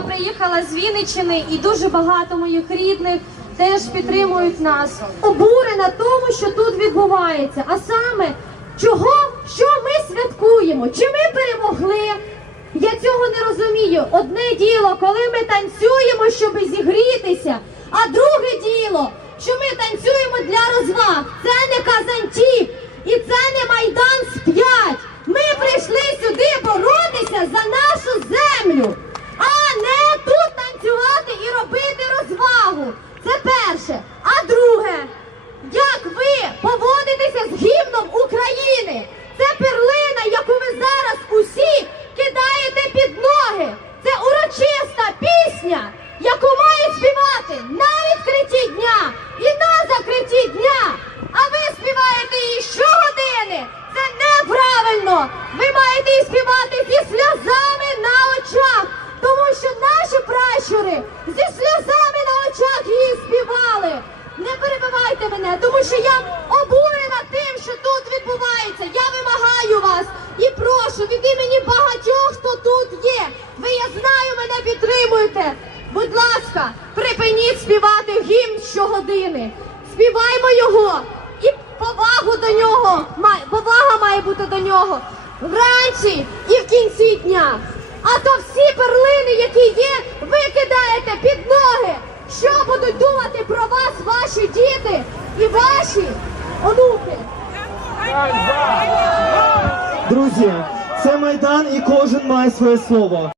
приїхала з Вінниччини і дуже багато моїх рідних теж підтримують нас. Обурена тому, що тут відбувається. А саме, чого, що ми святкуємо? Чи ми перемогли? Я цього не розумію. Одне діло, коли ми танцюємо, щоб зігрітися, а друге діло, що ми танцюємо для розваг. Це не казантіп і це не майдан з п'ять. Ми прийшли сюди боротися за нашу землю, а не тут танцювати і робити розвагу. Це перше. А друге, як ви поводитеся з гімном України? Це перлина, яку ви зараз усі кидаєте під ноги. Це урочиста пісня, яку мають співати на відкритті дня і на закритті дня. А ви співаєте її щогодини. Це неправильно. Ви її співати зі сльозами на очах, тому що наші пращури зі сльозами на очах її співали. Не перебивайте мене, тому що я обурена тим, що тут відбувається. Я вимагаю вас і прошу від імені багатьох, хто тут є. Ви я знаю, мене підтримуєте. Будь ласка, припиніть співати гімн щогодини. Співаймо його і повагу до нього. Повага має бути до нього вранці і в кінці дня. А то всі перлини, які є, ви кидаєте під ноги. Що будуть думати про вас ваші діти і ваші онуки? Друзі, це майдан і кожен має своє слово.